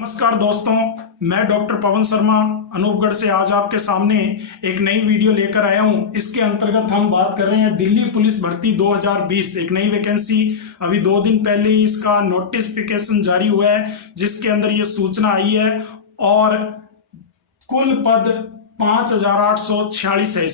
नमस्कार दोस्तों, मैं डॉक्टर पवन शर्मा अनूपगढ़ से आज आपके सामने एक नई वीडियो लेकर आया हूं। इसके अंतर्गत हम बात कर रहे हैं दिल्ली पुलिस भर्ती 2020। एक नई वैकेंसी अभी 2 दिन पहले ही इसका नोटिफिकेशन जारी हुआ है, जिसके अंदर ये सूचना आई है और कुल पद 5846 है।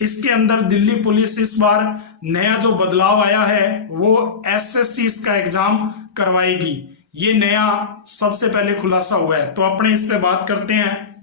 इसके अंदर दिल्ली पुलिस इस बार नया जो बदलाव आया है वो एसएससी इसका एग्जाम करवाएगी। ये नया सबसे पहले खुलासा हुआ है, तो अपने इस पे बात करते हैं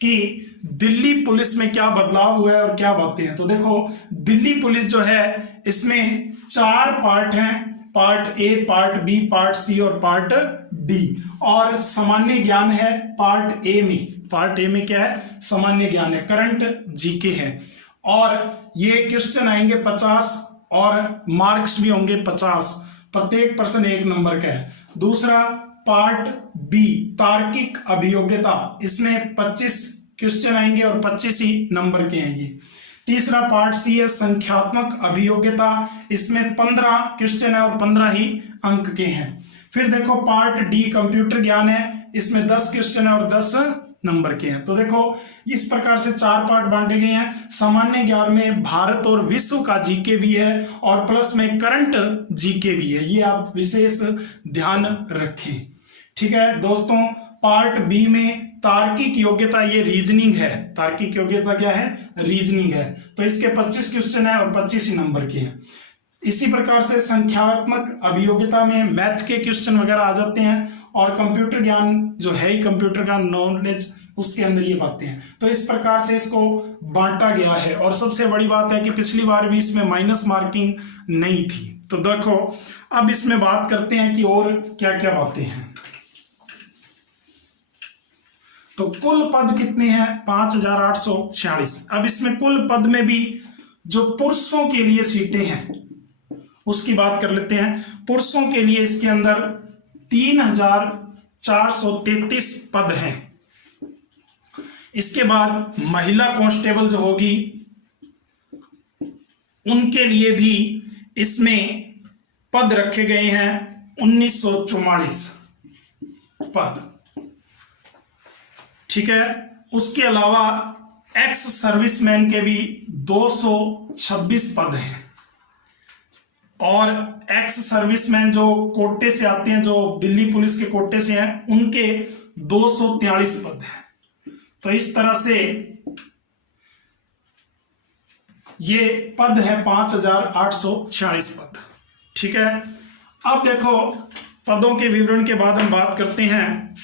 कि दिल्ली पुलिस में क्या बदलाव हुआ है और क्या बातें हैं। तो देखो, दिल्ली पुलिस जो है इसमें 4 पार्ट हैं, part A, part B, part C और पार्ट डी। और सामान्य ज्ञान है पार्ट ए में। पार्ट ए में क्या है? सामान्य ज्ञान है, करंट जीके है। और ये क्वेश्चन आएंगे 50 और मार्क्स भी होंगे 50। प्रत्येक प्रश्न 1 नंबर का है। दूसरा पार्ट बी, तार्किक अभियोग्यता, इसमें 25 क्वेश्चन आएंगे और 25 ही नंबर के आएंगे। तीसरा पार्ट सी है संख्यात्मक अभियोग्यता, इसमें 15 क्वेश्चन है और 15 ही अंक के हैं। फिर देखो पार्ट डी कंप्यूटर ज्ञान है, इसमें 10 क्वेश्चन है और 10 नंबर के हैं। तो देखो इस प्रकार से 4 पार्ट बांटे गए हैं। सामान्य ज्ञान में भारत और विश्व का जीके भी है और प्लस में करंट जीके भी है, ये आप विशेष ध्यान रखें। ठीक है दोस्तों, पार्ट बी में तार्किक योग्यता, ये रीजनिंग है। तार्किक योग्यता क्या है? रीजनिंग है। तो इसके 25 क्वेश्चन है और 25 ही नंबर के हैं। इसी प्रकार से संख्यात्मक अभियोग्यता में मैथ के क्वेश्चन वगैरह आ जाते हैं और कंप्यूटर ज्ञान जो है ही कंप्यूटर का नॉलेज, उसके अंदर ये बातें हैं। तो इस प्रकार से इसको बांटा गया है। और सबसे बड़ी बात है कि पिछली बार भी इसमें माइनस मार्किंग नहीं थी। तो देखो अब इसमें बात करते हैं कि और क्या क्या बातें हैं। तो कुल पद कितने हैं? 5846। अब इसमें कुल पद में भी जो पुरुषों के लिए सीटें हैं उसकी बात कर लेते हैं। पुरुषों के लिए इसके अंदर 3433 पद हैं। इसके बाद महिला कांस्टेबल जो होगी उनके लिए भी इसमें पद रखे गए हैं 1944 पद। ठीक है, उसके अलावा एक्स सर्विसमैन के भी 226 पद हैं। और एक्स सर्विसमैन जो कोटे से आते हैं, जो दिल्ली पुलिस के कोटे से हैं, उनके 243 पद हैं। तो इस तरह से ये पद है 5846 पद। ठीक है, अब देखो पदों के विवरण के बाद हम बात करते हैं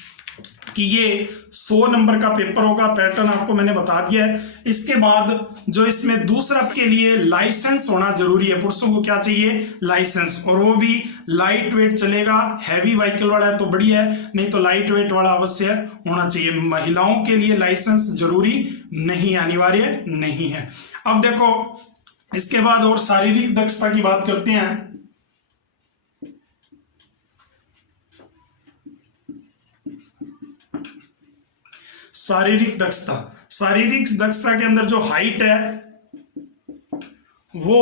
कि ये 100 नंबर का पेपर होगा। पैटर्न आपको मैंने बता दिया है। इसके बाद जो इसमें दूसरा के लिए लाइसेंस होना जरूरी है। पुरुषों को क्या चाहिए? लाइसेंस, और वो भी लाइट वेट चलेगा। हैवी व्हीकल वाला है तो बढ़िया है, नहीं तो लाइट वेट वाला अवश्य होना चाहिए। महिलाओं के लिए लाइसेंस जरूरी नहीं, अनिवार्य नहीं है। अब देखो इसके बाद और शारीरिक दक्षता की बात करते हैं। शारीरिक दक्षता के अंदर जो हाइट है वो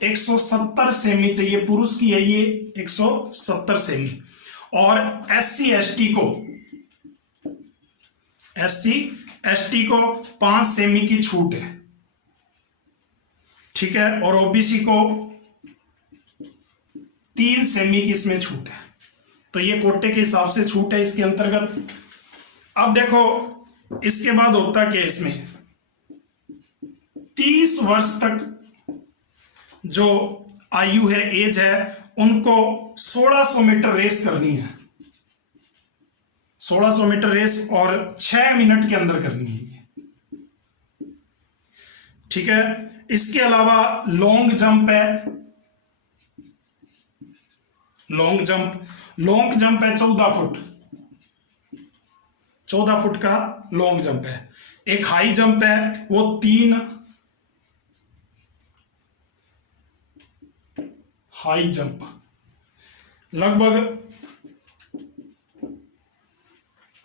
170 सेमी चाहिए। पुरुष की है ये 170 सेमी। और एससी एसटी को 5 सेमी की छूट है। ठीक है, और ओबीसी को 3 सेमी की इसमें छूट है। तो ये कोटे के हिसाब से छूट है इसके अंतर्गत। अब देखो इसके बाद होता क्या, इसमें 30 वर्ष तक जो आयु है, एज है, उनको 1600 मीटर रेस करनी है। 1600 मीटर रेस और 6 मिनट के अंदर करनी है ये। ठीक है, इसके अलावा लॉन्ग जंप है। लॉन्ग जंप है 14 फुट। 14 फुट का लॉन्ग जंप है। एक हाई जंप है, वो 3 हाई जंप लगभग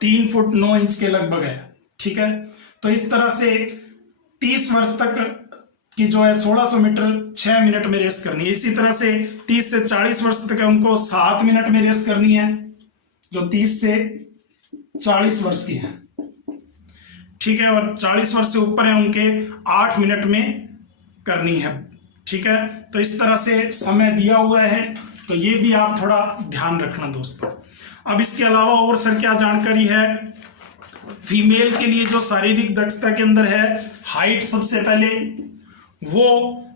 3 फुट 9 इंच के लगभग है। ठीक है, तो इस तरह से 30 वर्ष तक की जो है 1600 मीटर 6 मिनट में रेस करनी है। इसी तरह से 30 से 40 वर्ष तक है, उनको 7 मिनट में रेस करनी है। जो 30 से 40 वर्ष की हैं, ठीक है, और 40 वर्ष से ऊपर है उनके 8 मिनट में करनी है, ठीक है। तो इस तरह से समय दिया हुआ है, तो ये भी आप थोड़ा ध्यान रखना दोस्तों। अब इसके अलावा और सर क्या जानकारी है, फीमेल के लिए जो शारीरिक दक्षता के अंदर है, हाइट सबसे पहले वो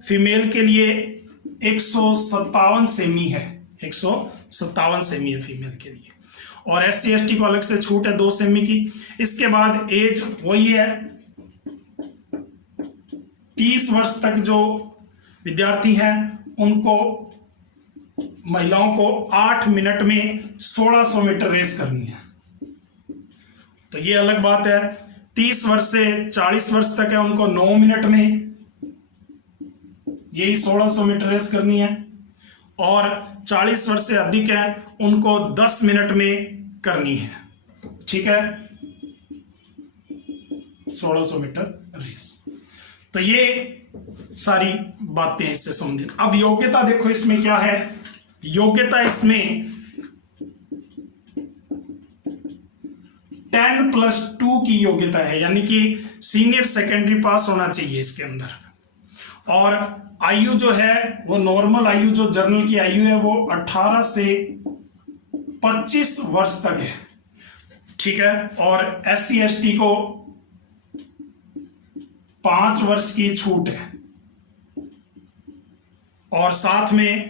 फीमेल के लिए 157 सेमी है, 157 सेमी है फीमेल के लिए, और SC ST को अलग से छूट है 2 सेमी की। इसके बाद एज वही है, 30 वर्ष तक जो विद्यार्थी हैं उनको, महिलाओं को 8 मिनट में 1600 मीटर रेस करनी है, तो ये अलग बात है। 30 वर्ष से 40 वर्ष तक है उनको 9 मिनट में यही 1600 मीटर रेस करनी है, और 40 वर्ष से अधिक है उनको 10 मिनट में करनी है, ठीक है, 1600 मीटर रेस। तो ये सारी बातें इससे संबंधित। अब योग्यता देखो इसमें क्या है, योग्यता इसमें 10+2 की योग्यता है, यानी कि सीनियर सेकेंडरी पास होना चाहिए इसके अंदर। और आयु जो है वो नॉर्मल आयु, जो जर्नल की आयु है वो 18 से 25 वर्ष तक है, ठीक है। और SC ST को 5 वर्ष की छूट है, और साथ में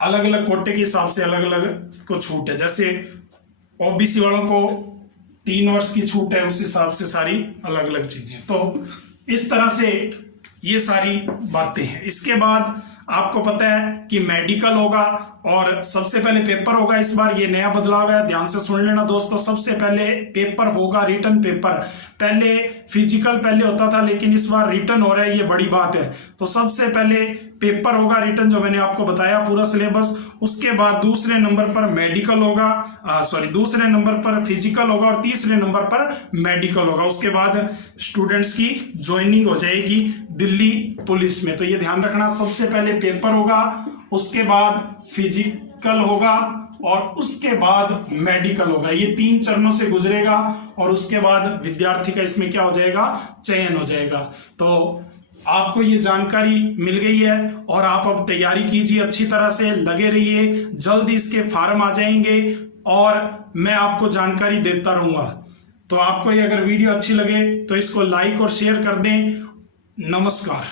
अलग अलग कोटे के हिसाब से अलग अलग को छूट है, जैसे OBC वालों को 3 वर्ष की छूट है, उस हिसाब से सारी अलग अलग चीजें। तो इस तरह से ये सारी बातें हैं। इसके बाद आपको पता है कि मेडिकल होगा, और सबसे पहले पेपर होगा। इस बार ये नया बदलाव है, ध्यान से सुन लेना दोस्तों। सबसे पहले पेपर होगा, रिटन पेपर। पहले फिजिकल पहले होता था, लेकिन इस बार रिटन हो रहा है, ये बड़ी बात है। तो सबसे पहले पेपर होगा रिटन, जो मैंने आपको बताया पूरा सिलेबस। उसके बाद दूसरे नंबर पर मेडिकल होगा, दूसरे नंबर पर फिजिकल होगा, और तीसरे नंबर पर मेडिकल होगा। उसके बाद स्टूडेंट्स की ज्वाइनिंग हो जाएगी दिल्ली पुलिस में। तो ये ध्यान रखना, सबसे पहले पेपर होगा, उसके बाद फिजिकल होगा, और उसके बाद मेडिकल होगा। ये 3 चरणों से गुजरेगा, और उसके बाद विद्यार्थी का इसमें क्या हो जाएगा, चयन हो जाएगा। तो आपको ये जानकारी मिल गई है, और आप अब तैयारी कीजिए, अच्छी तरह से लगे रहिए। जल्द इसके फॉर्म आ जाएंगे, और मैं आपको जानकारी देता रहूंगा। तो आपको ये अगर वीडियो अच्छी लगे तो इसको लाइक और शेयर कर दें। नमस्कार।